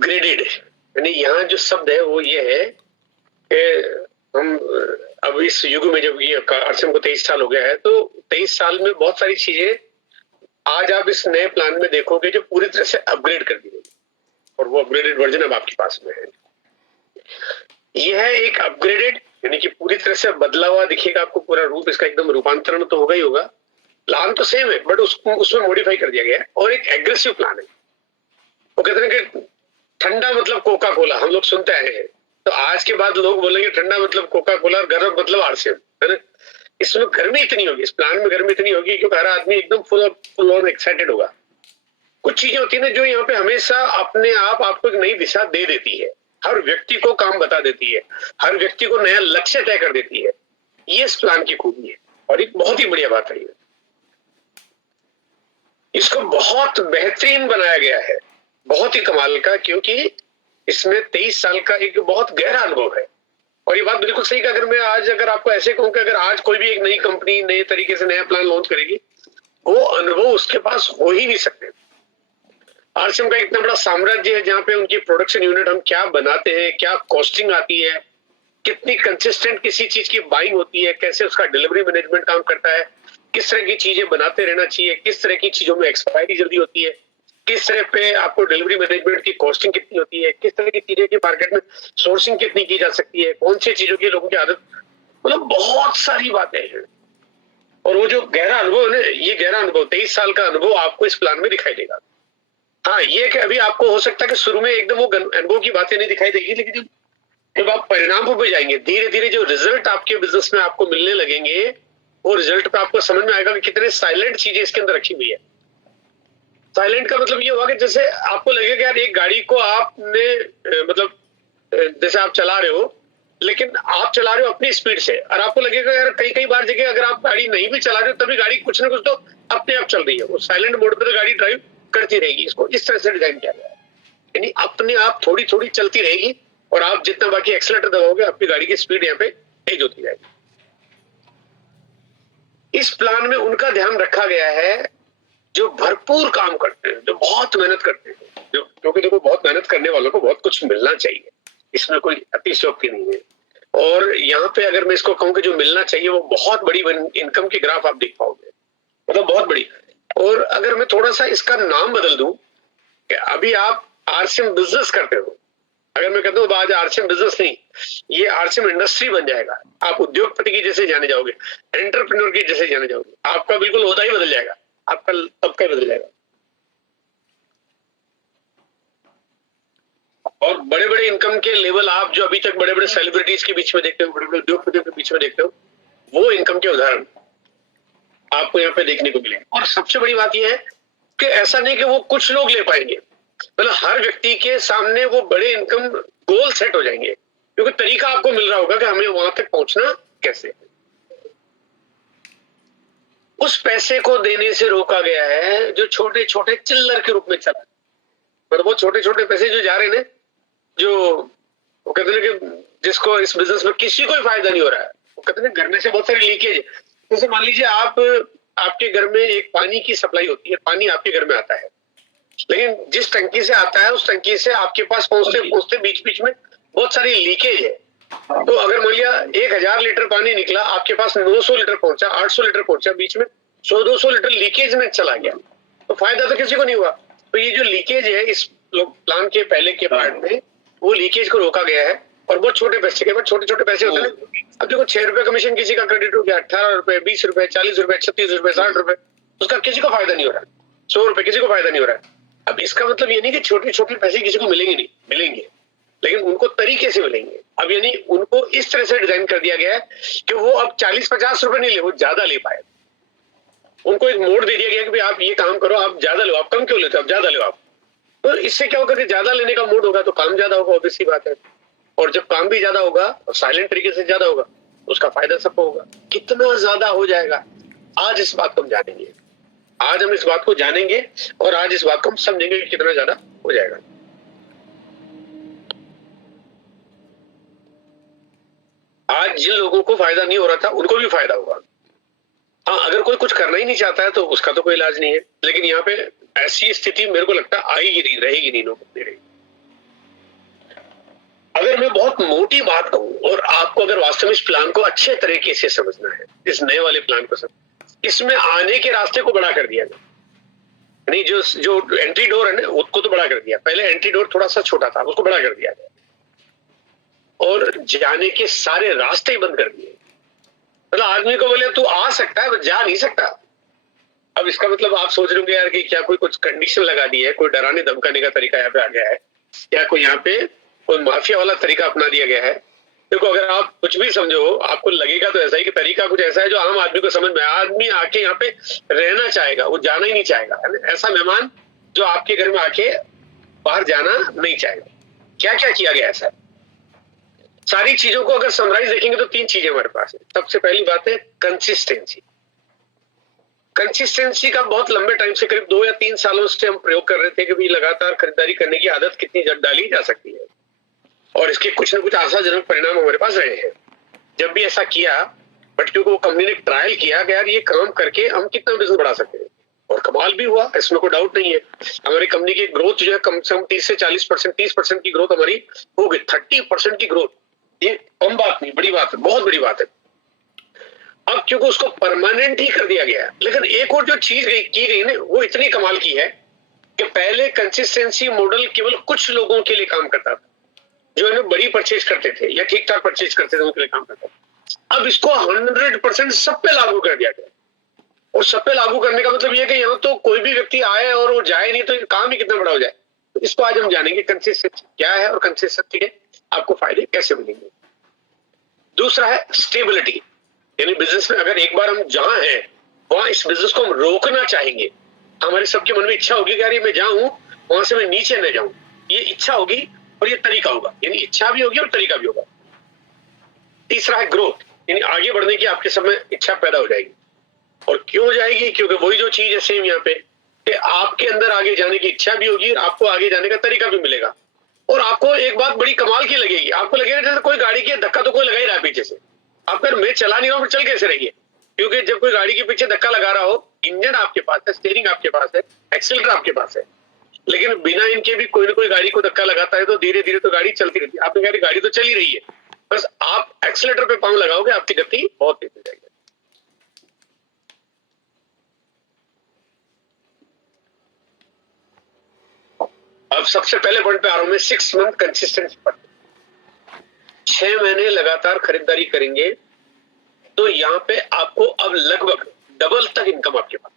Upgraded, यानी यहाँ जो शब्द है वो ये है कि हम अब इस युग में जब ये आरसीएम को 23 साल हो गया है, तो 23 साल में बहुत सारी चीजें आज आप इस नए प्लान में देखोगे जो पूरी तरह से अपग्रेड कर दी गई, और वो अपग्रेडेड वर्जन अब आपके पास में है। यह है एक अपग्रेडेड, यानी कि पूरी तरह से बदला हुआ दिखेगा आपको पूरा रूप, इसका एकदम रूपांतरण तो होगा ही होगा। प्लान तो सेम है बट उसको उसमें मॉडिफाई कर दिया गया है, और एक एग्रेसिव प्लान है। वो कहते हैं कि ठंडा मतलब कोका कोला, हम लोग सुनते आए हैं, तो आज के बाद लोग बोलेंगे ठंडा मतलब कोका कोला और गर्म मतलब आरसीएम, है ना। इसमें गर्मी इतनी होगी, इस प्लान में गर्मी इतनी होगी क्योंकि हर आदमी एकदम फुल ऑन एक्साइटेड होगा। कुछ चीजें होती है ना जो यहाँ पे हमेशा अपने आप आपको एक नई दिशा दे देती है, हर व्यक्ति को काम बता देती है, हर व्यक्ति को नया लक्ष्य तय कर देती है। ये इस प्लान की खूबी है और एक बहुत ही बढ़िया बात है। इसको बहुत बेहतरीन बनाया गया है, बहुत ही कमाल का, क्योंकि इसमें 23 साल का एक बहुत गहरा अनुभव है। और ये बात बिल्कुल सही, अगर मैं आज अगर आपको ऐसे कहूं कि अगर आज कोई भी एक नई कंपनी नए तरीके से नया प्लान लॉन्च करेगी, वो अनुभव उसके पास हो ही नहीं सकते। आरसीएम का इतना बड़ा साम्राज्य है जहां पे उनकी प्रोडक्शन यूनिट हम क्या बनाते हैं, क्या कॉस्टिंग आती है, कितनी कंसिस्टेंट किसी चीज की बाइंग होती है, कैसे उसका डिलीवरी मैनेजमेंट काम करता है, किस तरह की चीजें बनाते रहना चाहिए, किस तरह की चीजों में एक्सपायरी जल्दी होती है, किस तरह पे आपको डिलीवरी मैनेजमेंट की कॉस्टिंग कितनी होती है, किस तरह की चीजें की मार्केट में सोर्सिंग कितनी की जा सकती है, कौन सी चीजों की लोगों की आदत, मतलब बहुत सारी बातें हैं। और वो जो गहरा अनुभव है, ये गहरा अनुभव 23 साल का अनुभव आपको इस प्लान में दिखाई देगा। हाँ, ये कि अभी आपको हो सकता है कि शुरू में एकदम वो अनुभव की बातें नहीं दिखाई देगी, लेकिन जब आप परिणाम पे जाएंगे, धीरे धीरे जो रिजल्ट आपके बिजनेस में आपको मिलने लगेंगे, वो रिजल्ट पे आपको समझ में आएगा कि कितने साइलेंट चीजें इसके अंदर रखी हुई है। साइलेंट का मतलब ये हुआ कि जैसे आपको लगेगा कि यार एक गाड़ी को आपने मतलब जैसे आप चला रहे हो, लेकिन आप चला रहे हो अपनी स्पीड से, और आपको लगेगा यार कई कई बार जगह अगर आप गाड़ी नहीं भी चला रहे हो तभी गाड़ी कुछ ना कुछ तो अपने आप चल रही है, वो साइलेंट मोड पे तो गाड़ी ड्राइव करती रहेगी। इसको इस तरह से डिजाइन किया गया है, यानी अपने आप थोड़ी थोड़ी चलती रहेगी, और आप जितना बाकी एक्सीलेटर दबाओगे आपकी गाड़ी की स्पीड यहाँ पे तेज होती जाएगी। इस प्लान में उनका ध्यान रखा गया है जो भरपूर काम करते हैं, जो बहुत मेहनत करते हैं, जो क्योंकि देखो बहुत मेहनत करने वालों को बहुत कुछ मिलना चाहिए, इसमें कोई अतिशयोक्ति नहीं है। और यहाँ पे अगर मैं इसको कहूँ कि जो मिलना चाहिए वो बहुत बड़ी इनकम की ग्राफ आप देख पाओगे, मतलब बहुत बड़ी। और अगर मैं थोड़ा सा इसका नाम बदल दूं कि अभी आप आरसीएम बिजनेस करते हो, अगर मैं कहता हूँ आज आरसीएम बिजनेस नहीं, ये आरसीएम इंडस्ट्री बन जाएगा, आप उद्योगपति की जैसे जाने जाओगे, एंटरप्रेन्योर की जैसे जाने जाओगे, आपका बिल्कुल ओहदा ही बदल जाएगा, आपका तबका ही बदल जाएगा। और बड़े बड़े इनकम के लेवल आप जो अभी तक बड़े बड़े सेलिब्रिटीज के बीच में देखते हो, बड़े बड़े उद्योगपतियों के बीच में देखते हो, वो इनकम के उदाहरण आपको यहाँ पे देखने को मिलेंगे। और सबसे बड़ी बात यह है कि ऐसा नहीं कि वो कुछ लोग ले पाएंगे, मतलब हर व्यक्ति के सामने वो बड़े इनकम गोल सेट हो जाएंगे, क्योंकि तरीका आपको मिल रहा होगा कि हमें वहां तक पहुंचना कैसे। उस पैसे को देने से रोका गया है जो छोटे छोटे चिल्लर के रूप में चला, मतलब वो छोटे छोटे पैसे जो जा रहे हैं, जो वो कहते हैं कि जिसको इस बिजनेस में किसी को फायदा नहीं हो रहा है, वो कहते हैं घर में से बहुत सारी लीकेज है। जैसे मान लीजिए आपके घर में एक पानी की सप्लाई होती है, पानी आपके घर में आता है, लेकिन जिस टंकी से आता है उस टंकी से आपके पास पहुंचते पहुंचते बीच बीच में बहुत सारी लीकेज है। तो अगर मान लिया 1000 लीटर पानी निकला, आपके पास 900 लीटर पहुंचा, 800 लीटर पहुंचा, बीच में 100-200 लीटर लीकेज में चला गया, तो फायदा तो किसी को नहीं हुआ। तो ये जो लीकेज है इस प्लान के पहले के पार्ट में, वो लीकेज को रोका गया है। और बहुत छोटे पैसे के बाद छोटे छोटे पैसे होते हैं, अब देखो 6 रुपए कमीशन किसी का क्रेडिट हो गया, 18 रुपए, 20 रुपए, 40 रुपए, 36 रुपए, 60 रुपए, उसका किसी को फायदा नहीं हो रहा है, 100 रुपए किसी को फायदा नहीं हो रहा है। अब इसका मतलब ये नहीं कि छोटे छोटे पैसे किसी को मिलेंगे नहीं, मिलेंगे, लेकिन उनको तरीके से मिलेंगे। अब यानी उनको इस तरह से डिजाइन कर दिया गया है कि वो अब 40-50 रुपए नहीं ले, वो ज्यादा ले पाए। उनको एक मोड दे दिया गया कि भाई आप ये काम करो, आप ज्यादा लो, आप कम क्यों लेते हो, आप ज्यादा लो आप। तो इससे क्या होगा कि ज्यादा लेने का मोड होगा तो काम ज्यादा होगा, ऑब्वियस सी बात है। और जब काम भी ज्यादा होगा और साइलेंट तरीके से ज्यादा होगा, उसका फायदा सबको होगा। कितना ज्यादा हो जाएगा, आज इस बात को हम जानेंगे, आज हम इस बात को जानेंगे और आज इस बात को हम समझेंगे कि कितना ज्यादा हो जाएगा। आज जिन लोगों को फायदा नहीं हो रहा था उनको भी फायदा होगा। हाँ, अगर कोई कुछ करना ही नहीं चाहता है तो उसका तो कोई इलाज नहीं है, लेकिन यहाँ पे ऐसी स्थिति मेरे को लगता है आएगी नहीं, रहेगी नहीं, नौबत नहीं रहेगी। मैं बहुत मोटी बात कहूं और आपको अगर वास्तव में इस प्लान को अच्छे तरीके से समझना है, इस नए वाले प्लान को इसमें आने के रास्ते को बड़ा कर दिया गया। नहीं, जो एंट्री डोर है ना उसको तो बड़ा कर दिया। पहले एंट्री डोर थोड़ा सा छोटा था, उसको बड़ा कर दिया गया और जाने के सारे रास्ते ही बंद कर दिए। मतलब आदमी को बोले तू आ सकता है, जा नहीं सकता। अब इसका मतलब आप सोच रहे होंगे यार कि क्या कोई कुछ कंडीशन लगा दी है, कोई डराने धमकाने का तरीका यहाँ पे आ गया है, या कोई यहाँ पे कोई माफिया वाला तरीका अपना दिया गया है। देखो, अगर आप कुछ भी समझो, आपको लगेगा तो ऐसा ही कि तरीका कुछ ऐसा है जो आम आदमी को समझ में, आदमी आके यहाँ पे रहना चाहेगा, वो जाना ही नहीं चाहेगा। ऐसा मेहमान जो आपके घर में आके बाहर जाना नहीं चाहेगा। क्या क्या किया गया ऐसा? सारी चीजों को अगर समराइज देखेंगे तो 3 चीजें हमारे पास है। सबसे पहली बात है कंसिस्टेंसी। कंसिस्टेंसी का बहुत लंबे टाइम से, करीब 2 या 3 सालों से हम प्रयोग कर रहे थे कि भाई लगातार खरीदारी करने की आदत कितनी डाली जा सकती है, और इसके कुछ ना कुछ आशाजनक परिणाम हमारे पास रहे हैं। जब भी ऐसा किया, बट क्योंकि वो कंपनी ने ट्रायल किया कि यार ये काम करके हम कितना बिजनेस बढ़ा सकते हैं, और कमाल भी हुआ, इसमें कोई डाउट नहीं है। हमारी कंपनी की ग्रोथ जो है कम से कम 30 से 40%, 30% की ग्रोथ हमारी हो गई। 30% की ग्रोथ, ये कम बात नहीं, बड़ी बात है, बहुत बड़ी बात है। अब क्योंकि उसको परमानेंट ही कर दिया गया है। लेकिन एक और जो चीज की गई ना, वो इतनी कमाल की है कि पहले कंसिस्टेंसी मॉडल केवल कुछ लोगों के लिए काम करता था, जो है ना बड़ी परचेज करते थे या ठीक ठाक परचेज करते थे, उनके लिए काम करता था। अब इसको 100% सब पे लागू कर दिया गया। और सब पे लागू करने का मतलब ये कि यहाँ तो कोई भी व्यक्ति आए और वो जाए नहीं, तो काम ही कितना बड़ा हो जाए। तो इसको आज हम जानेंगे कंसिस्टेंसी क्या है और कंसिस्टेंसी के आपको फायदे कैसे मिलेंगे। दूसरा है स्टेबिलिटी, यानी बिजनेस में अगर एक बार हम जहां हैं वहां इस बिजनेस को हम रोकना चाहेंगे, हमारे सबके मन में इच्छा होगी कि यार मैं जाऊं वहां से मैं नीचे न जाऊं, ये इच्छा होगी और ये तरीका होगा, यानी इच्छा भी होगी और तरीका भी होगा। तीसरा है ग्रोथ, यानी आगे बढ़ने की आपके सब में इच्छा पैदा हो जाएगी। और क्यों हो जाएगी? क्योंकि वही जो चीज है सेम यहाँ पे, कि आपके अंदर आगे जाने की इच्छा भी होगी, आपको आगे जाने का तरीका भी मिलेगा। और आपको एक बात बड़ी कमाल की लगेगी, आपको लगेगा जैसे कोई गाड़ी के धक्का तो कोई लगा ही रहा है पीछे से। आप अगर मैं चला नहीं रहा हूं, चल कैसे रहिए? क्योंकि जब कोई गाड़ी के पीछे धक्का लगा रहा हो, इंजन आपके पास है, स्टीयरिंग आपके पास है, एक्सीलरेटर आपके पास है, लेकिन बिना इनके भी कोई ना कोई गाड़ी को धक्का लगाता है तो धीरे धीरे तो गाड़ी चलती रहती है। आपने कहा गाड़ी तो चली रही है, बस आप एक्सीलरेटर पे पांव लगाओगे, आपकी गति बहुत तेज हो जाएगी। अब सबसे पहले पॉइंट पे आ रहा हूं मैं, 6 मंथ कंसिस्टेंसी पर। 6 महीने लगातार खरीदारी करेंगे तो यहाँ पे आपको अब लगभग डबल तक इनकम आपके पास,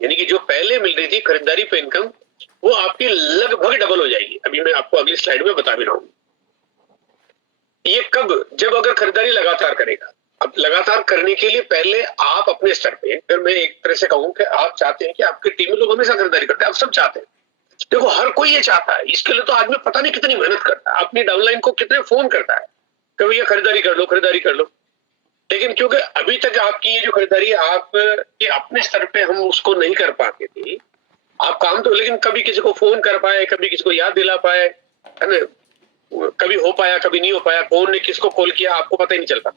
यानी कि जो पहले मिल रही थी खरीदारी पे इनकम, वो आपकी लगभग डबल हो जाएगी। अभी मैं आपको अगली स्लाइड में बता भी रहा हूं। ये कब? जब अगर खरीदारी लगातार करेगा। अब लगातार करने के लिए पहले आप अपने स्तर पे, अगर मैं एक तरह से कहूं कि आप चाहते हैं कि आपकी टीम में लोग हमेशा खरीदारी करते हैं, आप सब चाहते हैं। देखो, हर कोई ये चाहता है, इसके लिए तो आदमी पता नहीं कितनी मेहनत करता है, अपनी डाउनलाइन को कितने फोन करता है कि भैया खरीदारी कर लो, खरीदारी कर लो। लेकिन क्योंकि अभी तक आपकी ये जो खरीदारी आप के अपने स्तर पे हम उसको नहीं कर पाते थे, आप काम तो, लेकिन कभी किसी को फोन कर पाए, कभी किसी को याद दिला पाए, है ना, कभी हो पाया कभी नहीं हो पाया, कौन ने किसको कॉल किया आपको पता ही नहीं चलता।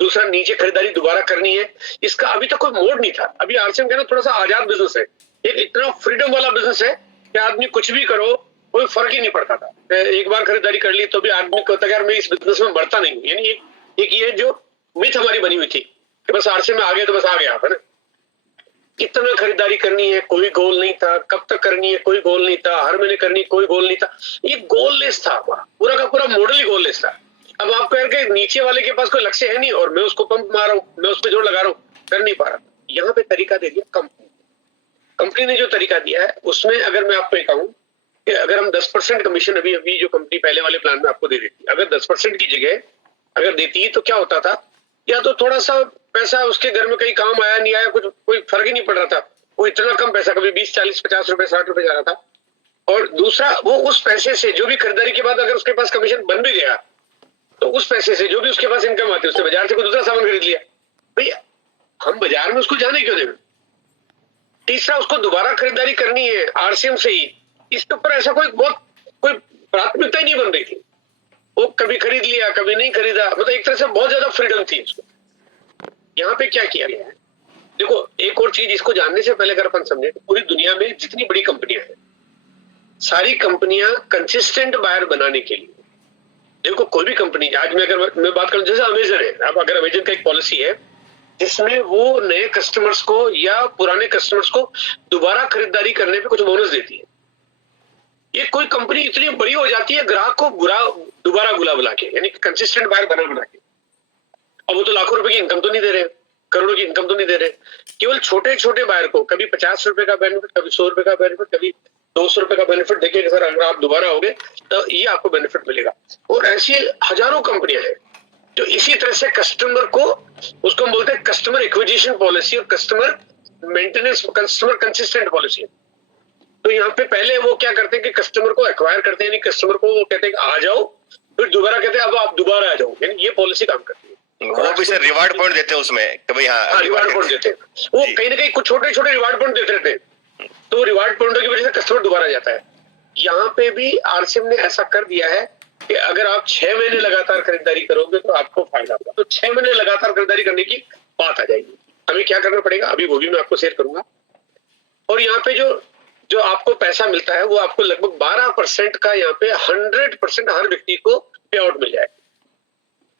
दूसरा, नीचे खरीदारी दोबारा करनी है, इसका अभी तक कोई मोड नहीं था। अभी आरसीएम कहना थोड़ा सा आजाद बिजनेस है, एक इतना फ्रीडम वाला बिजनेस है कि आदमी कुछ भी करो, कोई फर्क ही नहीं पड़ता था। एक बार खरीदारी कर ली तो भी आदमी कहता है यार मैं इस बिजनेस में बढ़ता नहीं हूं। यानी एक ये जो मिथ हमारी बनी हुई थी कि बस आरसीएम में आ गए तो बस आ गया, है ना। कितना खरीदारी करनी है कोई गोल नहीं था, कब तक करनी है कोई गोल नहीं था, हर महीने करनी कोई गोल नहीं था। ये गोल लेस था, पूरा का पूरा मॉडल ही गोल लेस था। अब आप कह रहे नीचे वाले के पास कोई लक्ष्य है नहीं और मैं उसको पंप मार रहा हूँ, मैं उस पर जोर लगा रहा हूँ, कर नहीं पा रहा। यहाँ पे तरीका दे दिया कंपनी ने। जो तरीका दिया है उसमें अगर मैं आपको कहूँ कि अगर हम 10% कमीशन अभी जो कंपनी पहले वाले प्लान में आपको दे देती, अगर 10% की जगह अगर देती तो क्या होता था, या तो थोड़ा सा पैसा उसके घर में कहीं काम आया नहीं आया, कुछ कोई फर्क ही नहीं पड़ रहा था, वो इतना कम पैसा, कभी 20, 40, 50 रुपए, 60 रुपए जा रहा था। और दूसरा, वो उस पैसे से जो भी खरीदारी के बाद अगर उसके पास कमीशन बन भी गया तो उस पैसे से जो भी उसके पास इनकम आती है उसने बाजार से कोई दूसरा सामान खरीद लिया, भैया हम बाजार में उसको जाने क्यों दें। तीसरा, उसको दोबारा खरीदारी करनी है आरसीएम से ही, इसके ऊपर ऐसा कोई प्राथमिकता ही नहीं बन रही थी। वो कभी खरीद लिया कभी नहीं खरीदा, मतलब एक तरह से बहुत ज्यादा फ्रीडम थी इसको। यहाँ पे क्या किया गया है, देखो एक और चीज इसको जानने से पहले अगर अपन समझे तो पूरी दुनिया में जितनी बड़ी कंपनियां हैं, सारी कंपनियां कंसिस्टेंट बायर बनाने के लिए देखो कोई भी कंपनी, आज मैं बात करूं, जैसे अमेजन है, अब अगर अमेजन का एक पॉलिसी है जिसमें वो नए कस्टमर्स को या पुराने कस्टमर्स को दोबारा खरीदारी करने पे कुछ बोनस देती है। ये कोई कंपनी इतनी बड़ी हो जाती है ग्राहक को दोबारा बुला के, यानी कंसिस्टेंट बायर बना के। अब वो तो लाखों रुपए की इनकम तो नहीं दे रहे, करोड़ों की इनकम तो नहीं दे रहे, केवल छोटे छोटे बायर को कभी 50 रुपए का बेनिफिट, कभी 100 रुपए का बेनिफिट, कभी 200 रुपए का बेनिफिट देखिए सर, अगर आप दोबारा होगे तो ये आपको बेनिफिट मिलेगा। और ऐसी हजारों कंपनियां हैं जो इसी तरह से कस्टमर को, उसको हम बोलते हैं कस्टमर एक्विजिशन पॉलिसी और customer maintenance, customer consistent policy. तो यहाँ पे पहले वो क्या करते हैं कि कस्टमर को एक्वायर करते हैं, यानी कस्टमर को वो कहते हैं कि आ जाओ, फिर दोबारा कहते हैं अब आप दोबारा आ जाओ, यानी ये पॉलिसी काम करती है। वो भी सर रिवार्ड पॉइंट देते हैं उसमें कि भाई हाँ रिवार्ड पॉइंट देते हैं, वो कहीं ना कहीं कुछ छोटे छोटे रिवार्ड पॉइंट देते रहते हैं, तो रिवार्ड पॉइंटों की वजह से कस्टमर दोबारा जाता है। यहाँ पे भी आरसीएम ने ऐसा कर दिया है कि अगर आप 6 महीने लगातार खरीदारी करोगे तो आपको फायदा होगा। तो 6 महीने लगातार खरीदारी करने की बात आ जाएगी। हमें क्या करना पड़ेगा अभी वो भी मैं आपको शेयर करूंगा। और यहाँ पे जो आपको पैसा मिलता है वो आपको लगभग 12% का यहाँ पे 100% हर व्यक्ति को पे आउट मिल जाएगा।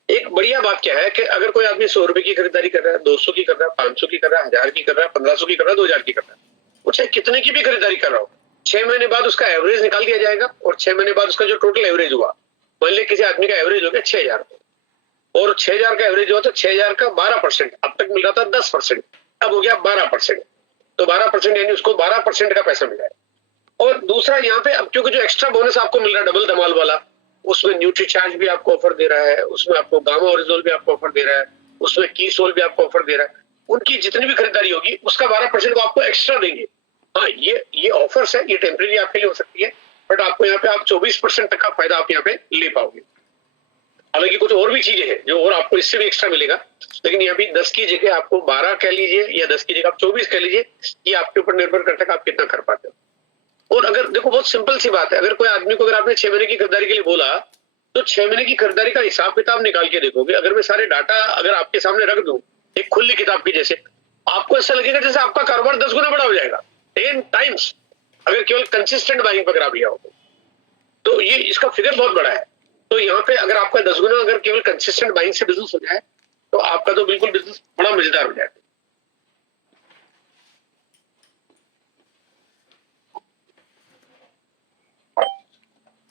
एक बढ़िया बात क्या है कि अगर कोई आदमी 100 रुपए की खरीदारी कर रहा है, 200 की कर रहा है, 500 की कर रहा है, 1000 की कर रहा है, 1500 की कर रहा है, 2000 की कर रहा है, वो चाहे कितने की भी खरीदारी कर रहा हो, 6 महीने बाद उसका एवरेज निकाल दिया जाएगा और 6 महीने बाद उसका जो टोटल एवरेज हुआ, मान लिया किसी आदमी का एवरेज हो गया 6000 और 6000 का एवरेज हुआ तो 6000 का 12%, अब तक मिल रहा था 10%, अब हो गया 12%, तो 12% यानी उसको 12% का पैसा मिला है। और दूसरा यहाँ पे अब क्योंकि जो एक्स्ट्रा बोनस आपको मिल रहा है डबल धमाल वाला, उसमें न्यूट्री चार्ज भी आपको ऑफर दे रहा है, उसमें आपको गामा ओरिजिनल भी आपको ऑफर दे रहा है, उसमें की सोल भी आपको ऑफर दे रहा है, उनकी जितनी भी खरीदारी होगी उसका 12% वो आपको एक्स्ट्रा देंगे। हाँ ये ऑफर्स है, ये टेम्परेरी आपके लिए हो सकती है, बट आपको यहाँ पे आप 24% तक का फायदा आप यहाँ पे ले पाओगे। हालांकि कुछ और भी चीजें हैं जो और आपको इससे भी एक्स्ट्रा मिलेगा, लेकिन यहाँ भी 10 की जगह आपको 12 कह लीजिए या 10 की जगह आप 24 कह लीजिए, ये आपके ऊपर निर्भर करता है कि आप कितना कर पाते हो। और अगर देखो बहुत सिंपल सी बात है, अगर कोई आदमी को अगर आपने 6 महीने की खरीदारी के लिए बोला तो 6 महीने की खरीदारी का हिसाब किताब निकाल के देखोगे, अगर मैं सारे डाटा अगर आपके सामने रख दूं एक खुली किताब की जैसे, आपको ऐसा लगेगा जैसे आपका कारोबार 10 गुना बड़ा हो जाएगा, 10 टाइम्स, अगर केवल कंसिस्टेंट बाइंग पर आप लिया हो तो ये इसका फिगर बहुत बड़ा है। तो यहाँ पे अगर आपका 10 गुना अगर केवल कंसिस्टेंट बाइंग से बिजनेस हो जाए तो आपका तो बिल्कुल बिजनेस बड़ा मजेदार हो जाएगा।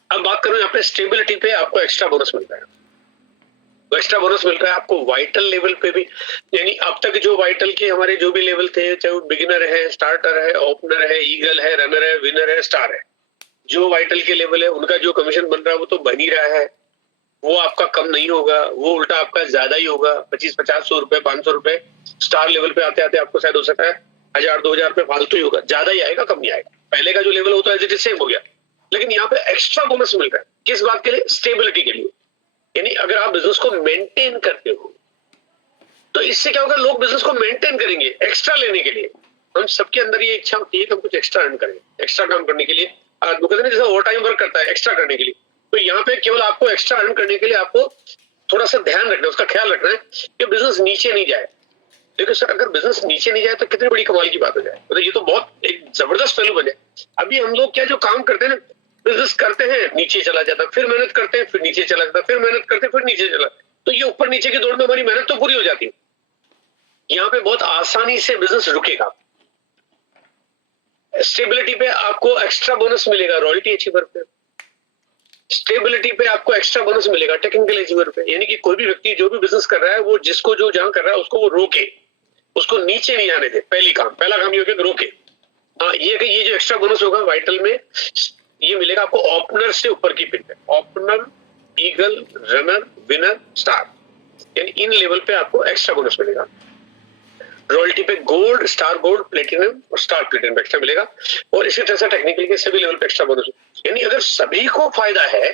अब बात करूं यहाँ पे स्टेबिलिटी पे आपको एक्स्ट्रा बोनस मिलता है। एक्स्ट्रा बोनस मिल रहा है आपको वाइटल लेवल पे भी, यानी अब तक जो वाइटल के हमारे जो भी लेवल थे, चाहे वो बिगिनर है, स्टार्टर है, ओपनर है, ईगल है, रनर है, विनर है, स्टार है, जो वाइटल के लेवल है उनका जो कमीशन बन रहा है वो तो बन ही रहा है, वो आपका कम नहीं होगा, वो उल्टा आपका ज्यादा ही होगा, 25-50, 100 रुपए, 500 रुपए। स्टार लेवल पे आते आते आपको शायद हो सकता है 1000-2000 रुपए फालतू ही होगा, ज्यादा ही आएगा, कम नहीं आएगा। पहले का जो लेवल होता है एज इट इज सेम हो गया, लेकिन यहाँ पे एक्स्ट्रा बोनस मिल रहा है किस बात के लिए? स्टेबिलिटी के लिए। यानी अगर आप बिजनेस को मेंटेन करते हो तो इससे क्या होगा, लोग बिजनेस को मेंटेन करेंगे एक्स्ट्रा लेने के लिए। हम सबके अंदर ये इच्छा होती है कि हम कुछ एक्स्ट्रा अर्न करें, एक्स्ट्रा काम करने के लिए। आदमी कहते हैं जैसे ओवर टाइम वर्क करता है एक्स्ट्रा करने के लिए, तो यहाँ पे केवल आपको एक्स्ट्रा अर्न करने के लिए आपको थोड़ा सा ध्यान रखना है, उसका ख्याल रखना है कि बिजनेस नीचे नहीं जाए। देखो सर, अगर बिजनेस नीचे नहीं जाए तो कितनी बड़ी कमाल की बात हो जाए, मतलब ये तो बहुत एक जबरदस्त पहलू बन जाए। अभी हम लोग क्या जो काम करते हैं ना, बिजनेस करते हैं नीचे चला जाता, फिर मेहनत करते हैं फिर नीचे चला जाता, फिर मेहनत करते हैं फिर नीचे चला, तो ये ऊपर नीचे की दौड़ में हमारी मेहनत तो पूरी हो जाती है। यहाँ पे बहुत आसानी से बिजनेस रुकेगा। स्टेबिलिटी पे आपको एक्स्ट्रा बोनस मिलेगा रॉयल्टी अचीवर पे, स्टेबिलिटी पे आपको एक्स्ट्रा बोनस मिलेगा टेक्निकल अचीवर पे। यानी कि कोई भी व्यक्ति जो भी बिजनेस कर रहा है वो जिसको जो जहां कर रहा है उसको वो रोके, उसको नीचे नहीं आने दे। पहला काम ये होगा रोके। हाँ, ये जो एक्स्ट्रा बोनस होगा वाइटल में, ये मिलेगा आपको ओपनर से ऊपर की पिन पे, opener, eagle, runner, winner, star, यानी इन लेवल पे आपको एक्स्ट्रा बोनस मिलेगा। रॉयल्टी पे गोल्ड, स्टार गोल्ड, प्लेटिनम और स्टार प्लेटिनम एक्स्ट्रा मिलेगा, और इसी तरह से टेक्निकल के सभी लेवल पे एक्स्ट्रा बोनस। यानी अगर सभी को फायदा है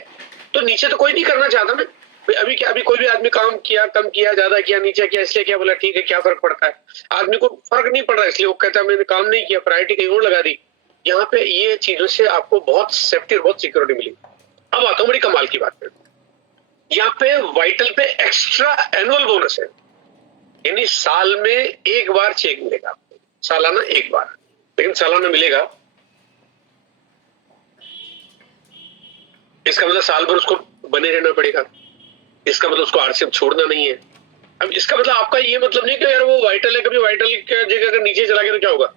तो नीचे तो कोई नहीं करना चाहता ना। अभी कोई भी आदमी काम किया, कम किया, ज्यादा किया, नीचे किया, इसलिए क्या बोला ठीक है, क्या फर्क पड़ता है? आदमी को फर्क नहीं पड़ रहा, इसलिए वो कहता है मैंने काम नहीं किया, प्रायोरिटी कहीं और लगा दी। यहाँ पे ये चीजों से आपको बहुत सेफ्टी और बहुत सिक्योरिटी मिली। अब आता हूँ बड़ी कमाल की बात पे, यहाँ पे वाइटल पे एक्स्ट्रा एनुअल बोनस है, यानी साल में एक बार चेक मिलेगा आपको, सालाना एक बार, लेकिन सालाना मिलेगा। इसका मतलब साल भर उसको बने रहना पड़ेगा। इसका मतलब उसको आरसीएफ छोड़ना नहीं है। अब इसका मतलब आपका ये मतलब नहीं कि यार वो वाइटल है, कभी वाइटल की जगह अगर नीचे चला गया तो क्या होगा?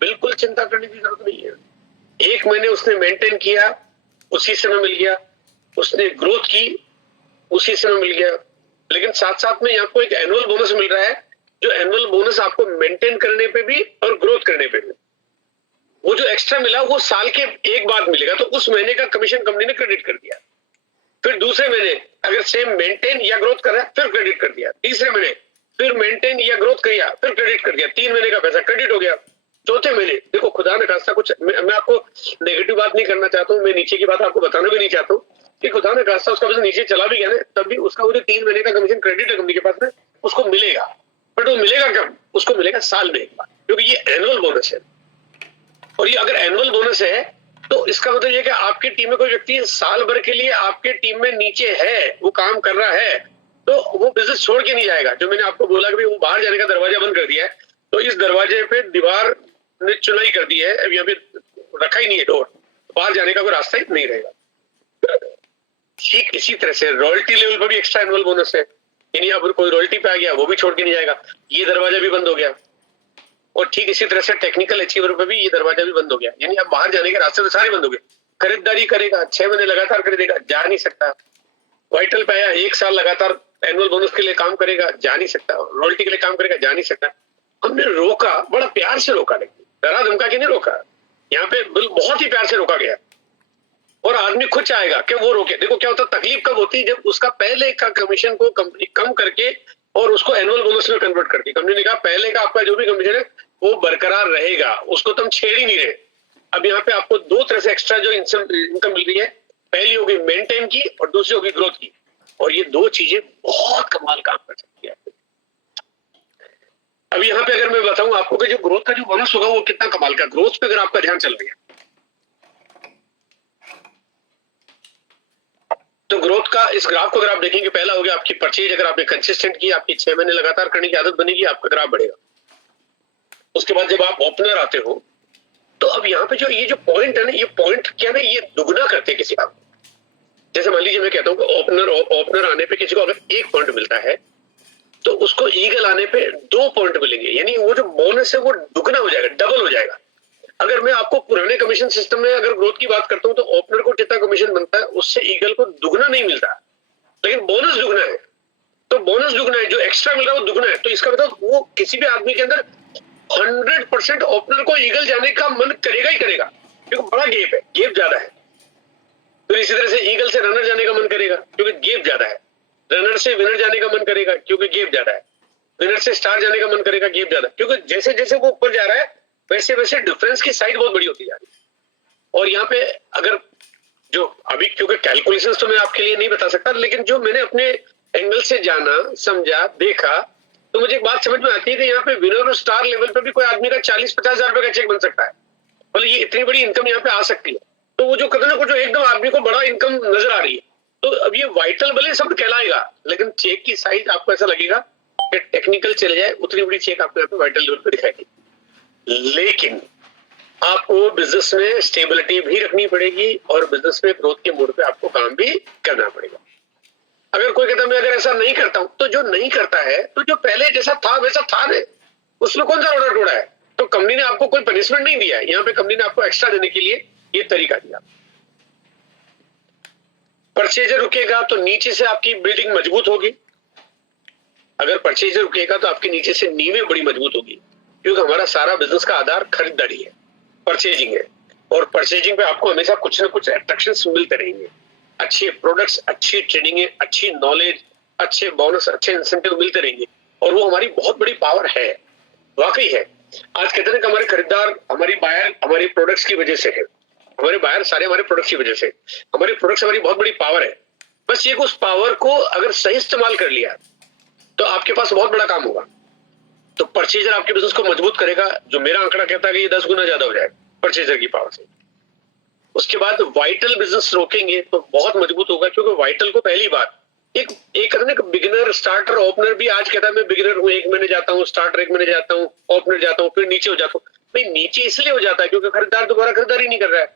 बिल्कुल चिंता करने की जरूरत नहीं है। 1 महीने उसने मेंटेन किया, उसी समय मिल गया। उसने ग्रोथ की, उसी समय मिल गया। लेकिन साथ साथ में आपको एक एनुअल बोनस मिल रहा है, जो एनुअल बोनस आपको मेंटेन करने पे भी और ग्रोथ करने पे भी। वो जो एक्स्ट्रा मिला वो साल के एक बाद मिलेगा, तो उस महीने का कमीशन कंपनी ने क्रेडिट कर दिया। फिर दूसरे महीने अगर सेम मेंटेन या ग्रोथ कर रहा है फिर क्रेडिट कर दिया। तीसरे महीने फिर मेंटेन या ग्रोथ किया फिर क्रेडिट कर दिया। 3 महीने का पैसा क्रेडिट हो गया। चौथे महीने देखो, खुदा न खास्ता कुछ मैं आपको नेगेटिव बात नहीं करना चाहता हूँ, मैं नीचे की बात आपको बताना भी नहीं चाहता हूँ कि खुदा न खास्ता उसका बिजनेस नीचे चला भी गया ना, तब भी उसका वो जो 3 महीने का कमीशन क्रेडिट है कंपनी के पास में, उसको मिलेगा। बट वो मिलेगा कब? उसको मिलेगा साल में एक बार, क्योंकि ये एनुअल बोनस है। और ये अगर एनुअल बोनस है तो इसका मतलब ये कि आपकी टीम में कोई व्यक्ति साल भर के लिए आपके टीम में नीचे है, वो काम कर रहा है, तो वो बिजनेस छोड़ के नहीं जाएगा। जो मैंने आपको बोला कि वो बाहर जाने का दरवाजा बंद कर दिया है, तो इस दरवाजे पे दीवार ने चुनाई कर दी है, अब यहाँ पे रखा ही नहीं है डोर, बाहर जाने का कोई रास्ता ही नहीं रहेगा। ठीक इसी तरह से रॉयल्टी लेवल पर भी एक्स्ट्रा एनुअल बोनस है, यानी अब कोई रॉयल्टी पे आ गया वो भी छोड़ के नहीं जाएगा, ये दरवाजा भी बंद हो गया। और ठीक इसी तरह से टेक्निकल अचीवर पे भी ये दरवाजा भी बंद हो गया, यानी अब बाहर जाने के रास्ते तो सारे बंद हो गए। खरीदारी करेगा, 6 महीने लगातार खरीदेगा, जा नहीं सकता। वाइटल पे आया, 1 साल लगातार एनुअल बोनस के लिए काम करेगा, जा नहीं सकता। रॉयल्टी के लिए काम करेगा, जा नहीं सकता। हमने रोका, बड़ा प्यार से रोका, लेकिन डरा धमका के नहीं रोका, यहाँ पे बहुत ही प्यार से रोका गया। और आदमी खुद चाहेगा कि वो रोके। देखो क्या होता है, तकलीफ कब होती है, जब उसका पहले का कमीशन को कंपनी कम करके और उसको एनुअल बोनस में कन्वर्ट करती है। कंपनी ने कहा पहले का आपका जो भी कमीशन है वो बरकरार रहेगा, उसको तो हम छेड़ ही नहीं रहे। अब यहाँ पे आपको 2 तरह से एक्स्ट्रा जो इनकम मिल रही है, पहली होगी मेंटेन की और दूसरी होगी ग्रोथ की, और ये 2 चीजें बहुत कमाल काम कर सकती है। अब यहाँ पे अगर मैं बताऊं आपको कि जो ग्रोथ का जो बोनस होगा वो कितना कमाल का, ग्रोथ पे अगर आपका ध्यान चल गया तो ग्रोथ का इस ग्राफ को अगर आप देखेंगे, पहला हो गया आपकी परचेज, अगर आपने कंसिस्टेंट की, आपकी 6 महीने लगातार करने की आदत बनेगी, आपका ग्राफ बढ़ेगा। उसके बाद जब आप ओपनर आते हो तो अब यहाँ पे जो ये जो पॉइंट है ना, ये पॉइंट क्या ना, ये दुगना करते हैं किसी काम। जैसे मान लीजिए मैं कहता हूँ कि ओपनर आने पे किसी को अगर 1 पॉइंट मिलता है तो उसको ईगल आने पे 2 पॉइंट मिलेंगे, यानी वो जो बोनस है वो दुगना हो जाएगा, डबल हो जाएगा। अगर मैं आपको पुराने कमीशन सिस्टम में अगर ग्रोथ की बात करता हूँ तो ओपनर को जितना कमीशन बनता है उससे ईगल को दुगना नहीं मिलता, लेकिन बोनस दुगना है। तो बोनस दुगना है, जो एक्स्ट्रा मिल रहा है वो दुगना है। तो इसका मतलब वो किसी भी आदमी के अंदर 100% ओपनर को ईगल जाने का मन करेगा ही करेगा, क्योंकि बड़ा गेप है, गेप ज्यादा है। तो इसी तरह से ईगल से रनर जाने का मन करेगा क्योंकि गेप ज्यादा है, रनर से विनर जाने का मन करेगा क्योंकि गेप ज्यादा है, विनर से स्टार जाने का मन करेगा, गेप ज्यादा, क्योंकि जैसे जैसे वो ऊपर जा रहा है वैसे वैसे डिफरेंस की साइड बहुत बड़ी होती जा रही है। और यहाँ पे अगर जो अभी, क्योंकि कैलकुलेशंस तो मैं आपके लिए नहीं बता सकता, लेकिन जो मैंने अपने एंगल से जाना, समझा, देखा, तो मुझे एक बात समझ में आती है कि यहाँ पे विनर और स्टार लेवल पे भी कोई आदमी का 40-50 हजार रुपए का चेक बन सकता है, मतलब ये इतनी बड़ी इनकम यहाँ पे आ सकती है। तो वो जो कहते ना, जो एकदम आदमी को बड़ा इनकम नजर आ रही है, तो अब ये वाइटल भले शब्द कहलाएगा, लेकिन चेक की साइज आपको ऐसा लगेगा कि टेक्निकल चले जाए उतनी बड़ी चेक आपको यहाँ पे वाइटल लेवल पे दिखाई। लेकिन आपको बिजनेस में स्टेबिलिटी भी रखनी पड़ेगी और बिजनेस में ग्रोथ के मोड पे आपको काम भी करना पड़ेगा। अगर कोई कहता मैं अगर ऐसा नहीं करता हूं, तो जो नहीं करता है तो जो पहले जैसा था वैसा था ना, उसमें कौन सा रोड़ा टोड़ा है। तो कंपनी ने आपको कोई पनिशमेंट नहीं दिया है, यहाँ पे कंपनी ने आपको एक्स्ट्रा देने के लिए ये तरीका दिया। परचेजर रुकेगा तो नीचे से आपकी बिल्डिंग मजबूत होगी। अगर परचेजर रुकेगा तो आपके नीचे से नींवें बड़ी मजबूत होगी, क्योंकि हमारा सारा बिजनेस का आधार खरीदारी है, परचेजिंग है। और परचेजिंग पे आपको हमेशा कुछ ना कुछ अट्रैक्शंस मिलते रहेंगे, अच्छे प्रोडक्ट्स, अच्छी ट्रेनिंग, अच्छी नॉलेज, अच्छे बोनस, अच्छे इंसेंटिव मिलते रहेंगे। और वो हमारी बहुत बड़ी पावर है, वाकई है। आज कहते हैं कि हमारे खरीदार, हमारी बायर हमारी प्रोडक्ट्स की वजह से है, हमारे बायर सारे हमारे प्रोडक्ट्स की वजह से, हमारे प्रोडक्ट्स हमारी बहुत बड़ी पावर है। बस ये उस पावर को अगर सही इस्तेमाल कर लिया तो आपके पास बहुत बड़ा काम होगा। तो परचेजर आपके बिजनेस को मजबूत करेगा, जो मेरा आंकड़ा कहता है कि ये 10 गुना ज्यादा हो जाएगा परचेजर की पावर से। उसके बाद वाइटल बिजनेस रोकेंगे तो बहुत मजबूत होगा, क्योंकि वाइटल को पहली बार एक बिगिनर, स्टार्टर, ओपनर भी आज कहता है मैं बिगिनर हूं, 1 महीने जाता हूं, स्टार्टर 1 महीने जाता हूं, ओपनर जाता हूं, फिर नीचे हो जाता हूं। भाई नीचे इसलिए हो जाता है क्योंकि खरीदार दोबारा खरीदारी नहीं कर रहा है।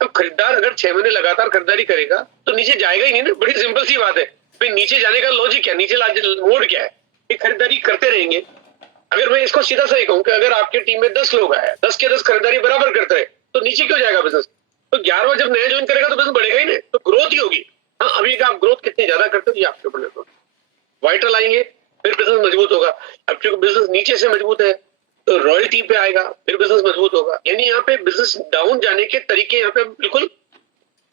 अब खरीदार अगर 6 महीने लगातार खरीदारी करेगा तो नीचे जाएगा ही नहीं ना, बड़ी सिंपल सी बात है। फिर नीचे जाने का लॉजिक क्या, नीचे मोड क्या है, ये खरीदारी करते रहेंगे। अगर मैं इसको सीधा सही कहूं कि अगर आपकी टीम में 10 लोग आए, 10 के 10 खरीदारी बराबर करते रहे तो नीचे क्यों जाएगा बिजनेस? तो 11वां जब नया ज्वाइन करेगा तो बिजनेस बढ़ेगा ही नहीं, तो ग्रोथ ही होगी। हाँ, अभी आप ग्रोथ कितनी ज्यादा करते हो ये आपके ऊपर निर्भर। वाइटल आएंगे फिर बिजनेस मजबूत होगा। अब क्योंकि बिजनेस नीचे से मजबूत है तो रॉयल्टी पे आएगा, फिर बिजनेस मजबूत होगा। यानी यहाँ पे बिजनेस डाउन जाने के तरीके यहाँ पे बिल्कुल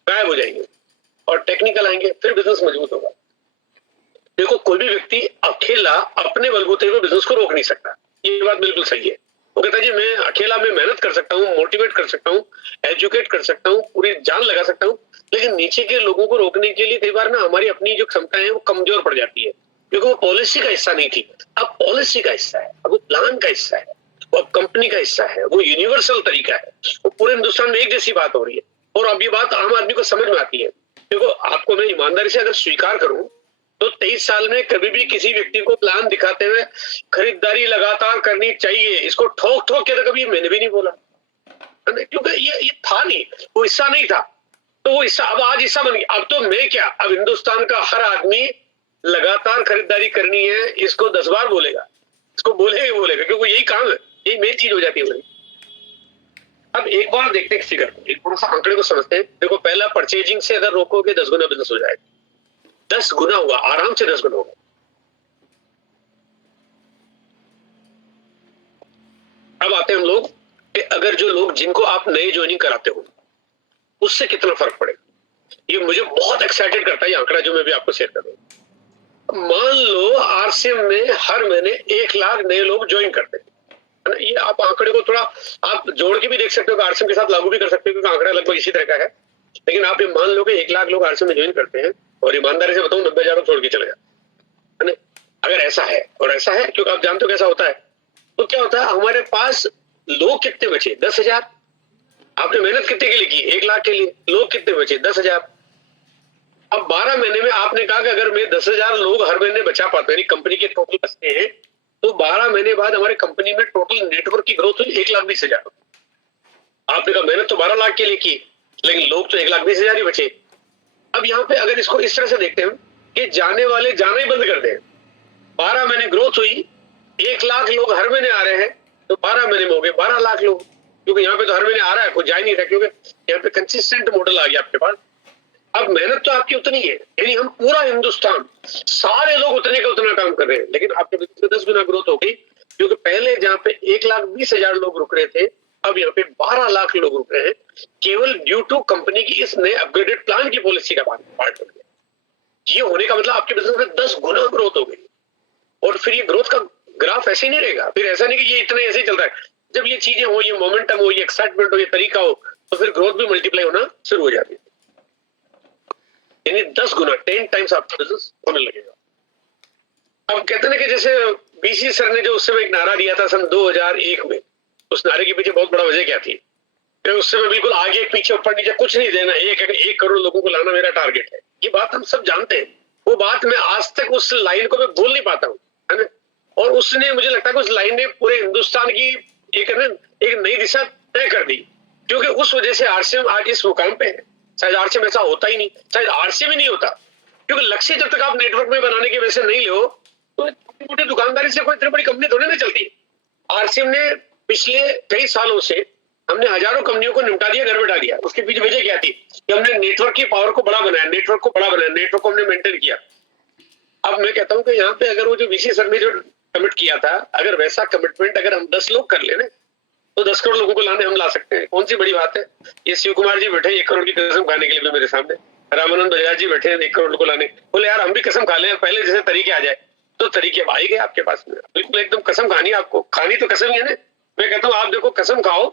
गायब हो जाएंगे और टेक्निकल आएंगे, फिर बिजनेस मजबूत होगा। देखो, कोई भी व्यक्ति अकेला अपने बलबूते पे बिजनेस को रोक नहीं सकता, ये बात बिल्कुल सही है। वो कहता है जी मैं अकेला में मेहनत कर सकता हूँ, मोटिवेट कर सकता हूँ, एजुकेट कर सकता हूँ, पूरी जान लगा सकता हूँ, लेकिन नीचे के लोगों को रोकने के लिए कई बार ना हमारी अपनी जो क्षमताएं हैं वो कमजोर पड़ जाती है, क्योंकि वो पॉलिसी का हिस्सा नहीं थी। अब पॉलिसी का हिस्सा है, अब वो प्लान का हिस्सा है, वो अब कंपनी का हिस्सा है, वो यूनिवर्सल तरीका है, वो पूरे हिंदुस्तान में एक जैसी बात हो रही है। और अब ये बात आम आदमी को समझ में आती है। देखो, आपको मैं ईमानदारी से अगर स्वीकार करूं तो 23 साल में कभी भी किसी व्यक्ति को प्लान दिखाते हुए खरीदारी लगातार करनी चाहिए, इसको ठोक ठोक के तो कभी मैंने भी नहीं बोला, क्योंकि ये था नहीं, वो हिस्सा नहीं था। तो वो हिस्सा अब आज हिस्सा बन गया। अब तो मैं क्या, अब हिंदुस्तान का हर आदमी लगातार खरीदारी करनी है इसको 10 बार बोलेगा, इसको बोलेगा ही बोलेगा, क्योंकि यही काम है, यही मेन चीज हो जाती है। अब एक बार देखते हैं फिगर को, एक थोड़ा सा आंकड़े को समझते हैं। देखो, पहला परचेजिंग से अगर रोकोगे 10 गुना बिजनेस हो जाएगा, 10 गुना होगा, आराम से 10 गुना होगा। अब आते हैं हम लोग कि अगर जो लोग जिनको आप नए ज्वाइनिंग कराते हो उससे कितना फर्क पड़ेगा। ये मुझे बहुत एक्साइटेड करता है ये आंकड़ा जो मैं भी आपको शेयर कर रहा हूं। मान लो आरसीएम में हर महीने 1 लाख नए लोग ज्वाइन करते हैं, ये आप आंकड़े को थोड़ा आप जोड़ के भी देख सकते हो, आरसीएम के साथ लागू भी कर सकते हो, क्योंकि आंकड़ा लगभग इसी तरह का है। लेकिन आप ये मान लो कि 1 लाख लोग आरसीएम में ज्वाइन करते हैं, और ईमानदारी से बताऊं 90,000 छोड़ के चले जाते हैं। अगर ऐसा है, और ऐसा है क्योंकि आप जानते हो कैसा होता है, तो क्या होता है हमारे पास लोग कितने बचे, 10,000। आपने मेहनत कितने के लिए की, 1 लाख के लिए, लोग कितने बचे, 10,000। अब 12 महीने में आपने कहा कि अगर मैं 10,000 लोग हर महीने बचा पाते हैं, कंपनी के टोटल बचते हैं, तो 12 महीने बाद हमारे कंपनी में टोटल नेटवर्क की ग्रोथ हुई 1,20,000। आपने कहा मेहनत तो 12 लाख के लिए की, लेकिन लोग तो 1,20,000 ही बचे। अब यहाँ पे अगर इसको इस तरह से देखते हैं कि जाने वाले जाना ही बंद कर दें, 12 महीने ग्रोथ हुई, 1 लाख लोग हर महीने आ रहे हैं, तो 12 महीने में हो गए 12 लाख लोग, क्योंकि यहाँ पे तो हर महीने आ रहा है, कोई जा ही नहीं रहा, क्योंकि यहाँ पे कंसिस्टेंट मॉडल आ गया आपके पास। अब मेहनत तो आपकी उतनी है, यानी हम पूरा हिंदुस्तान सारे लोग उतने का उतना काम कर रहे हैं, लेकिन आपके बिजनेस में 10 गुना ग्रोथ हो गई, क्योंकि पहले जहाँ पे 1,20,000 लोग रुक रहे थे, अब यहाँ पे 12 लाख लोग रुक रहे हैं, केवल ड्यू टू कंपनी की इस नए अपग्रेडेड प्लान की पॉलिसी का पार्ट हो गया। ये होने का मतलब आपके बिजनेस में 10 गुना ग्रोथ हो गई। और फिर ये ग्रोथ का ग्राफ ऐसे ही नहीं रहेगा, फिर ऐसा नहीं कि ये इतने ऐसे ही चल रहा है। जब ये चीजें हो, ये मोमेंटम हो, ये एक्साइटमेंट हो, ये तरीका हो, तो फिर ग्रोथ भी मल्टीप्लाई होना शुरू हो जाती है। यानी 10 गुना 10 टाइम्स आपका बिजनेस होने लगेगा। अब कहते हैं कि जैसे बीसी सर ने जो उस समय एक नारा दिया था सन 2001 में, उस नारे के पीछे बहुत बड़ा वजह क्या थी, उस समय बिल्कुल आगे पीछे ऊपर नीचे कुछ नहीं देना, 1 करोड़ लोगों को लाना मेरा टारगेट है। ये बात हम सब जानते हैं, वो बात मैं आज तक उस लाइन को मैं भूल नहीं पाता हूँ, है ना। और उसने, मुझे लगता है कि उस लाइन ने पूरे हिंदुस्तान की एक नई दिशा तय कर दी, क्योंकि उस वजह से आरसीएम आज इस मुकाम पे है। शायद आरसीएम ऐसा होता ही नहीं, शायद आरसीएम ही नहीं होता, क्योंकि लक्ष्य जब तक आप नेटवर्क में बनाने की वजह से नहीं लो, तो छोटी मोटी दुकानदारी से कोई इतनी बड़ी कंपनी थोड़ी ना चलती। आरसीएम ने पिछले कई सालों से हमने हजारों कंपनियों को निपटा दिया, घर बैठा दिया। उसके पीछे वजह क्या थी कि हमने नेटवर्क की पावर को बड़ा बनाया, नेटवर्क को हमने मेंटेन किया। अब मैं कहता हूं कि यहाँ पे अगर वो जो वीसी सर ने जो कमिट किया था, अगर वैसा कमिटमेंट अगर हम 10 लोग कर लेने, तो 10 करोड़ लोगों को लाने हम ला सकते हैं। कौन सी बड़ी बात है। ये शिव कुमार जी बैठे 1 करोड़ की कसम खाने के लिए मेरे सामने, रामानंद बजाज जी बैठे 1 करोड़ को लाने, बोले यार हम भी कसम खा ले, पहले जैसे तरीके आ जाए, तो तरीके आ ही गए आपके पास में। बिल्कुल एकदम कसम खानी, आपको खानी तो कसम ही है ना। मैं कहता हूँ आप देखो, कसम खाओ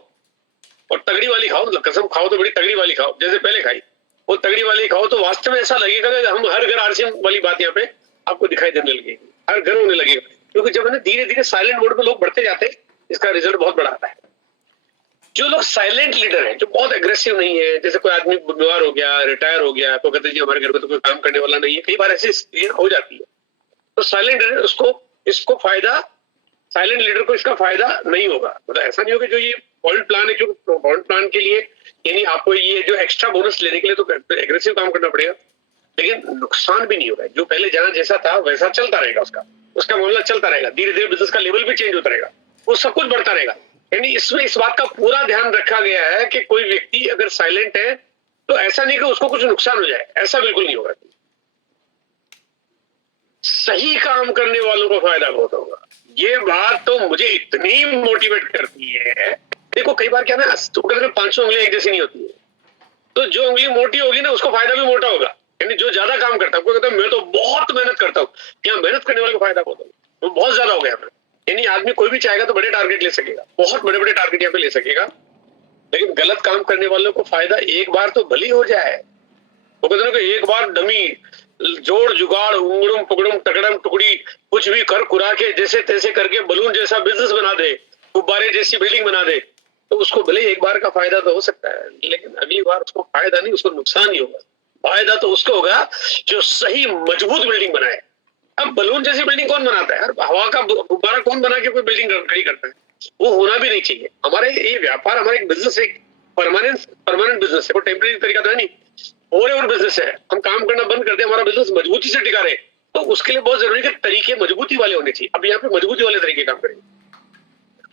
और तगड़ी वाली खाओ, मतलब कसम खाओ तो बड़ी तगड़ी वाली खाओ, जैसे पहले खाई वो तगड़ी वाली खाओ, तो वास्तव में ऐसा लगेगा कि हम हर घर आरसीएम वाली बात यहाँ पे आपको दिखाई देने लगेगी, हर घर होने लगेगा। क्योंकि जब धीरे धीरे साइलेंट मोड पे लोग बढ़ते जाते हैं, इसका रिजल्ट बहुत बड़ा आता है। जो लोग साइलेंट लीडर हैं, जो बहुत एग्रेसिव नहीं है, जैसे कोई आदमी बीमार हो गया, रिटायर हो गया, तो कहते हैं जी हमारे घर में तो कोई काम करने वाला नहीं है, कई बार ऐसी स्थिति हो जाती है, तो साइलेंट लीडर इसको फायदा, साइलेंट लीडर को इसका फायदा नहीं होगा। मतलब ऐसा नहीं होगा जो ये पॉइंट प्लान है, क्योंकि पॉइंट प्लान के लिए यानी आपको ये जो एक्स्ट्रा बोनस लेने के लिए तो एग्रेसिव काम करना पड़ेगा, लेकिन नुकसान भी नहीं होगा। जो पहले जहां जैसा था वैसा चलता रहेगा, उसका मामला चलता रहेगा, धीरे धीरे बिजनेस का लेवल भी चेंज होता रहेगा, वो सब कुछ बढ़ता रहेगा। यानी इसमें इस बात का पूरा ध्यान रखा गया है कि कोई व्यक्ति अगर साइलेंट है तो ऐसा नहीं कि उसको कुछ नुकसान हो जाए, ऐसा बिल्कुल नहीं होगा। सही काम करने वालों को फायदा बहुत होगा। ये बात तो मुझे इतनी मोटिवेट करती है। देखो कई बार क्या ना, 500 उंगलियां एक जैसी नहीं होती है, तो जो उंगली मोटी होगी ना उसको फायदा भी मोटा होगा। यानी जो ज्यादा काम करता है, कोई कहता है मैं तो बहुत मेहनत करता हूँ, क्या मेहनत करने वाले को फायदा बहुत होगा, तो बहुत ज्यादा हो गया। यानी आदमी कोई भी चाहेगा तो बड़े टारगेट ले सकेगा, बहुत बड़े बड़े टारगेट यहाँ पे ले सकेगा, लेकिन गलत काम करने वालों को फायदा एक बार तो भली हो जाए। वो कहते हैं कि एक बार डमी जोड़ जुगाड़ उंगड़ुम पकड़ुम तकड़म टुकड़ी कुछ भी कर कुरा के जैसे तैसे करके बलून जैसा बिजनेस बना दे, गुब्बारे जैसी बिल्डिंग बना दे, तो उसको भले एक बार का फायदा तो हो सकता है, लेकिन अगली बार उसको फायदा नहीं, उसको नुकसान ही होगा। फायदा तो उसको होगा जो सही मजबूत बिल्डिंग बनाए। अब बलून जैसी बिल्डिंग कौन बनाता है? हवा का गुब्बारा कौन बना के कोई बिल्डिंग खड़ी करता है? वो होना भी नहीं चाहिए। हमारे ये व्यापार, हमारे एक बिजनेस, एक परमानेंट बिजनेस है, वो टेम्परेरी तरीका तो है नहीं, और बिजनेस है। हम काम करना बंद कर दे, हमारा बिजनेस मजबूती से टिका रहे, तो उसके लिए बहुत जरूरी है कि तरीके मजबूती वाले होने चाहिए। अब यहाँ पे मजबूती वाले तरीके काम करेंगे।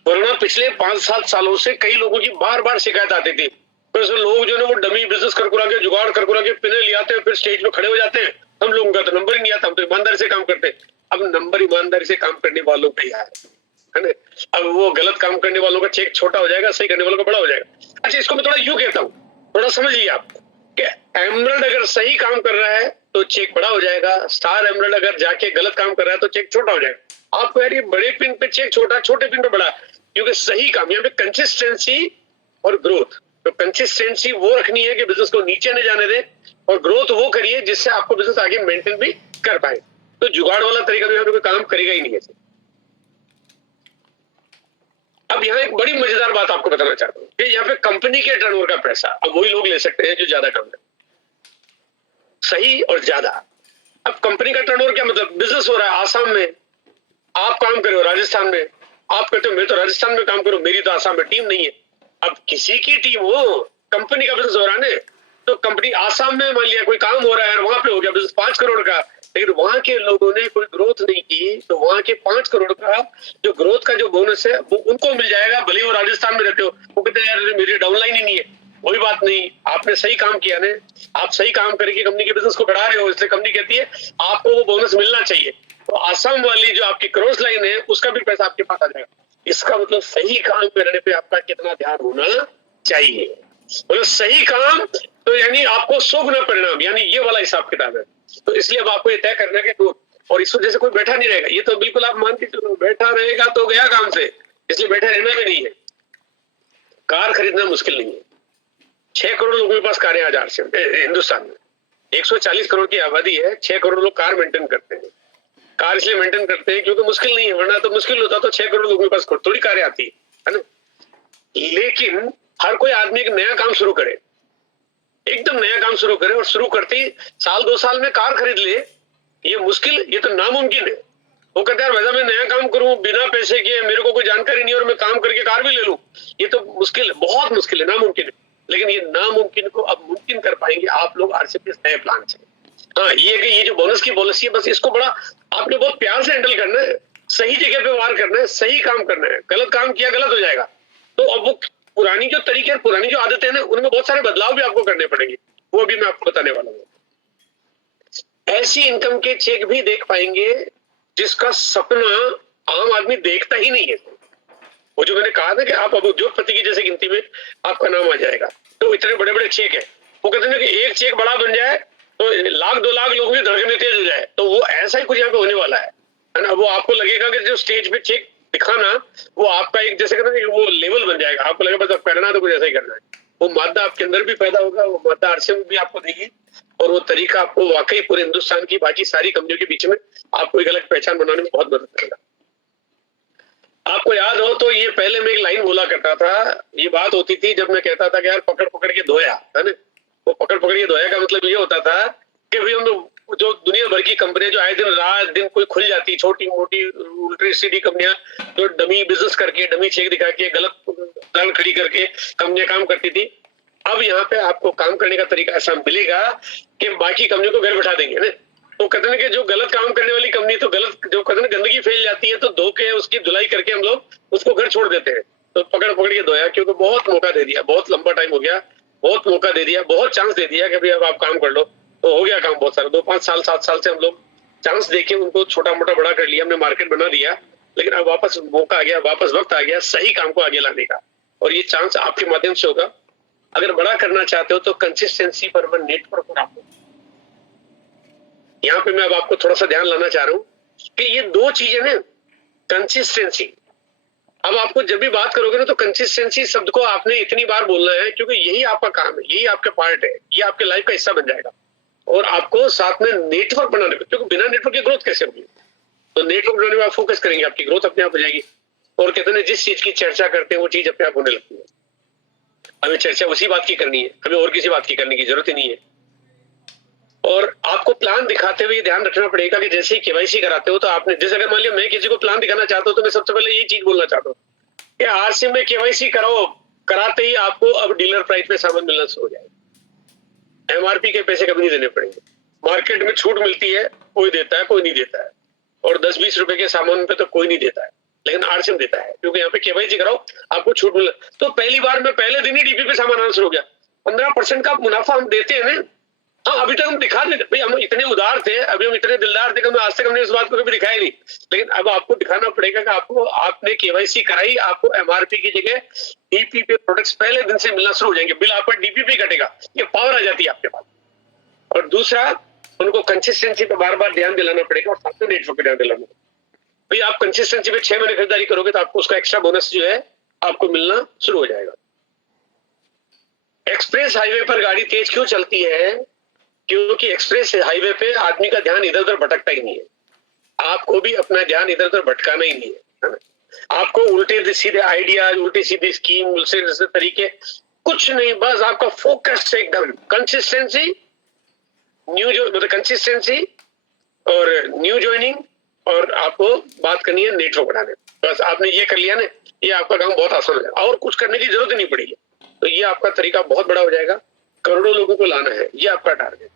वरना पिछले 5-7 सालों से कई लोगों की बार बार शिकायत आती थी, तो लोग जो है वो डमी बिजनेस कर कुरा के जुगाड़ कर कुरा के पिने ले आते हैं, फिर स्टेज पे खड़े हो जाते हैं, हम लोगों का तो नंबर ही नहीं आता, हम तो ईमानदारी से काम करते हैं। अब नंबर ईमानदारी से काम करने वालों का ही है ना। अब वो गलत काम करने वालों का चेक छोटा हो जाएगा, सही करने वालों का बड़ा हो जाएगा। अच्छा, इसको मैं थोड़ा यूं कहता हूँ, थोड़ा समझिए आप कि एमरल्ड अगर सही काम कर रहा है तो चेक बड़ा हो जाएगा, स्टार एमरल्ड अगर जाके गलत काम कर रहा है तो चेक छोटा हो जाएगा। आपको यार ये बड़े पिन पे चेक छोटा, छोटे पिन पे बड़ा, क्योंकि सही काम यहाँ पे कंसिस्टेंसी और ग्रोथ। तो कंसिस्टेंसी वो रखनी है कि बिजनेस को नीचे न जाने दे, और ग्रोथ वो करिए जिससे आपको बिजनेस आगे मेंटेन भी कर पाए। तो जुगाड़ वाला तरीका तो यहाँ पे कोई काम करेगा ही नहीं है। अब यहाँ एक बड़ी मजेदार बात आपको बताना चाहता हूँ कि यहाँ पे कंपनी के टर्नओवर का पैसा अब वही लोग ले सकते हैं जो ज्यादा काम करते, सही और ज्यादा। अब कंपनी का टर्नओवर क्या मतलब? बिजनेस हो रहा है आसाम में, आप काम कर रहे हो राजस्थान में, आप कहते हो मैं तो राजस्थान में काम करूं, मेरी तो आसाम में टीम नहीं है। अब किसी की टीम हो, कंपनी का बिजनेस हो रहा है ना, तो कंपनी आसाम में मान लिया कोई काम हो रहा है, वहां पे हो गया बिजनेस 5 करोड़ का, लेकिन वहां के लोगों ने कोई ग्रोथ नहीं की, तो वहां के 5 करोड़ का जो ग्रोथ का जो बोनस है वो उनको मिल जाएगा, भले वो राजस्थान में रहते हो। वो कहते हैं यार मेरी डाउनलाइन ही नहीं है। कोई बात नहीं, आपने सही काम किया ना, आप सही काम करके कंपनी के बिजनेस को बढ़ा रहे हो, इसलिए कंपनी कहती है आपको वो बोनस मिलना चाहिए। तो आसाम वाली जो आपकी क्रॉस लाइन है उसका भी पैसा आपके पास आ जाएगा। इसका मतलब सही काम करने पे आपका कितना ध्यान होना चाहिए। मतलब सही काम तो यानी आपको शुभ न परिणाम, यानी ये वाला हिसाब किताब है। तो इसलिए अब आपको ये तय करना है कि, और इस वजह से कोई बैठा नहीं रहेगा, ये तो बिल्कुल आप मान के चलो, बैठा रहेगा तो गया काम से, इसलिए बैठा रहना भी नहीं है। कार खरीदना मुश्किल नहीं है, 6 करोड़ लोगों के पास कारें आज हिंदुस्तान में 140 करोड़ की आबादी है, 6 करोड़ लोग कार मेंटेन करते हैं। कार इसलिए मेंटेन करते हैं क्योंकि मुश्किल नहीं है, वरना तो मुश्किल होता तो 6 करोड़ लोगों के पास थोड़ी कारें आती है ना। लेकिन हर कोई आदमी एक नया काम शुरू करे, एकदम नया काम शुरू करे, और शुरू करते ही 1-2 साल में कार खरीद ले, ये मुश्किल, ये तो नामुमकिन है। वो कहते हैं वैसा मैं नया काम करूं बिना पैसे के, मेरे को कोई जानकारी नहीं और मैं काम करके कार भी ले लूं, ये तो मुश्किल है, बहुत मुश्किल है, नामुमकिन है। लेकिन ये नामुमकिन को अब मुमकिन कर पाएंगे आप लोग आरसीपीएस नए प्लान से। हाँ, ये जो बोनस की पॉलिसी है, बस इसको बड़ा आपने बहुत प्यार से हैंडल करना है, सही जगह पे वार करना है, सही काम करना है। गलत काम किया गलत हो जाएगा, तो अब वो पुरानी जो तरीके और पुरानी जो आदतें हैं ना, उनमें बहुत सारे बदलाव भी आपको करने पड़ेंगे, वो भी मैं आपको बताने वाला हूँ। ऐसी इनकम के चेक भी देख पाएंगे जिसका सपना आम आदमी देखता ही नहीं है। वो जो मैंने कहा था कि आप अब उद्योगपति की जैसे गिनती में आपका नाम आ जाएगा, तो इतने बड़े बड़े चेक है, वो कहते हैं कि एक चेक बड़ा बन जाए तो 1-2 लाख लोगों की धड़कनें तेज हो जाए, तो वो ऐसा ही कुछ यहाँ पे होने वाला है ना। वो आपको लगेगा कि जो स्टेज पे चेक दिखाना वो आपका एक जैसे कहते हैं वो लेवल बन जाएगा, आपको लगेगा बस करना तो कुछ ऐसा ही करना है। वो मादा आपके अंदर भी पैदा होगा, वो मादा आरसीएम भी आपको देगी, और वो तरीका आपको वाकई पूरे हिंदुस्तान की बाकी सारी कंपनियों के बीच में आपको एक अलग पहचान बनाने में बहुत मदद करेगा। आपको याद हो तो ये पहले मैं एक लाइन बोला करता था, ये बात होती थी जब मैं कहता था कि यार पकड़ पकड़ के धोया, है ना। वो पकड़ पकड़ के धोया का मतलब ये होता था कि भाई हम जो दुनिया भर भर की कंपनियां जो आए दिन रात दिन कोई खुल जाती, छोटी मोटी उल्टी सीधी कंपनियां जो डमी बिजनेस करके, डमी चेक दिखा के, गलत दल खड़ी करके कंपनियां काम करती थी। अब यहाँ पे आपको काम करने का तरीका ऐसा मिलेगा कि बाकी कंपनियों को घर बैठा देंगे ना। तो कहते हैं कि जो गलत काम करने वाली कंपनी, तो गलत जो कहते हैं गंदगी फैल जाती है, तो धो के उसकी धुलाई करके हम लोग उसको घर छोड़ देते हैं। तो पकड़ पकड़ के धोया, क्योंकि बहुत मौका दे दिया, बहुत लंबा टाइम हो गया, बहुत मौका दे दिया, बहुत चांस दे दिया कि भाई अब आप काम कर लो। तो हो गया काम बहुत सारा, 2-5 साल 7 साल से हम लोग चांस देके उनको छोटा मोटा बड़ा कर लिया, हमने मार्केट बना दिया, लेकिन अब वापस मौका आ गया, वापस वक्त आ गया सही काम को आगे लाने का। और ये चांस आपके माध्यम से होगा। अगर बड़ा करना चाहते हो तो कंसिस्टेंसी पर नेटवर्क पर आपको, यहाँ पे मैं अब आपको थोड़ा सा ध्यान लाना चाह रहा हूँ कि ये 2 चीजें ना, कंसिस्टेंसी। अब आपको जब भी बात करोगे ना तो कंसिस्टेंसी शब्द को आपने इतनी बार बोलना है, क्योंकि यही आपका काम है, यही आपका पार्ट है, ये आपके लाइफ का हिस्सा बन जाएगा। और आपको साथ में नेटवर्क बनाने में, क्योंकि बिना नेटवर्क की ग्रोथ कैसे होगी? तो नेटवर्क बनाने में आप फोकस करेंगे, आपकी ग्रोथ अपने आप हो जाएगी। और कहते हैं जिस चीज की चर्चा करते हैं वो चीज अपने आप होने लगती है। हमें चर्चा उसी बात की करनी है, हमें और किसी बात की करने की जरूरत ही नहीं है। और आपको प्लान दिखाते हुए ध्यान रखना पड़ेगा कि जैसे ही केवाईसी कराते हो तो आपने, जैसे अगर मान लिया मैं किसी को प्लान दिखाना चाहता हूं तो मैं सबसे पहले यही चीज बोलना चाहता हूँ कि आरसीएम में केवाईसी कराओ, कराते ही आपको अब डीलर प्राइस पे सामान मिलना शुरू हो जाएगा। एमआरपी के पैसे कभी नहीं देने पड़ेंगे। मार्केट में छूट मिलती है, कोई देता है कोई नहीं देता है, और 10-20 रुपए के सामान पे तो कोई नहीं देता है, लेकिन आरसीएम देता है, क्योंकि यहाँ पे केवाईसी कराओ आपको छूट मिला। तो पहली बार में पहले दिन ही डीपी पे सामान आना शुरू हो गया। 15% का मुनाफा हम देते हैं ना। हाँ, अभी तक हम दिखा नहीं, भाई हम इतने उदार थे, अभी हम इतने दिलदार थे कि आज तक हमने इस बात को कभी दिखाया नहीं। लेकिन अब आपको दिखाना पड़ेगा कि आपको, आपने केवाईसी कराई, आपको एमआरपी की जगह डीपी पे प्रोडक्ट्स पहले दिन से मिलना शुरू हो जाएंगे। बिल आपका डीपी पे कटेगा, ये पावर आ जाती है आपके पास। और दूसरा, उनको कंसिस्टेंसी पे बार बार ध्यान दिलाना पड़ेगा और साथ में नेटवर्क पे ध्यान दिलाना। भाई आप कंसिस्टेंसी पे 6 महीने खरीदारी करोगे तो आपको उसका एक्स्ट्रा बोनस जो है आपको मिलना शुरू हो जाएगा। एक्सप्रेस हाईवे पर गाड़ी तेज क्यों चलती है? क्योंकि एक्सप्रेस हाईवे पे आदमी का ध्यान इधर उधर भटकता ही नहीं है। आपको भी अपना ध्यान इधर उधर भटकाना ही नहीं है। आपको उल्टे सीधे आइडियाज, उल्टी सीधी स्कीम, उल्टे तरीके कुछ नहीं, बस आपका फोकस एकदम कंसिस्टेंसी, न्यू जो मतलब कंसिस्टेंसी और न्यू ज्वाइनिंग, और आपको बात करनी है नेटवर्क बढ़ाने। बस आपने ये कर लिया ना, ये आपका काम बहुत आसान हो जाएगा और कुछ करने की जरूरत ही नहीं पड़ेगी। तो ये आपका तरीका बहुत बड़ा हो जाएगा। करोड़ों लोगों को लाना है, ये आपका टारगेट।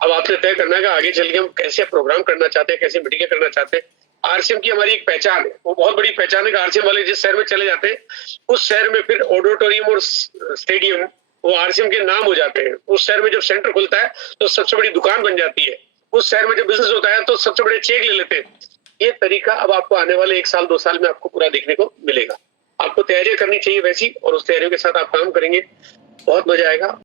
अब आपने तय करना है कि आगे चल के हम कैसे प्रोग्राम करना चाहते हैं, कैसे मीटिंगें करना चाहते हैं। आरसीएम की हमारी एक पहचान है, वो बहुत बड़ी पहचान है कि आरसीएम वाले जिस शहर में चले जाते हैं उस शहर में फिर ऑडिटोरियम और स्टेडियम वो आरसीएम के नाम हो जाते हैं। उस शहर में जब सेंटर खुलता है तो सबसे बड़ी दुकान बन जाती है। उस शहर में जब बिजनेस होता है तो सबसे बड़े चेक ले लेते हैं। ये तरीका अब आपको आने वाले 1 साल 2 साल में आपको पूरा देखने को मिलेगा। आपको तैयारियां करनी चाहिए वैसी, और उस तैयारियों के साथ आप काम करेंगे, बहुत मजा आएगा।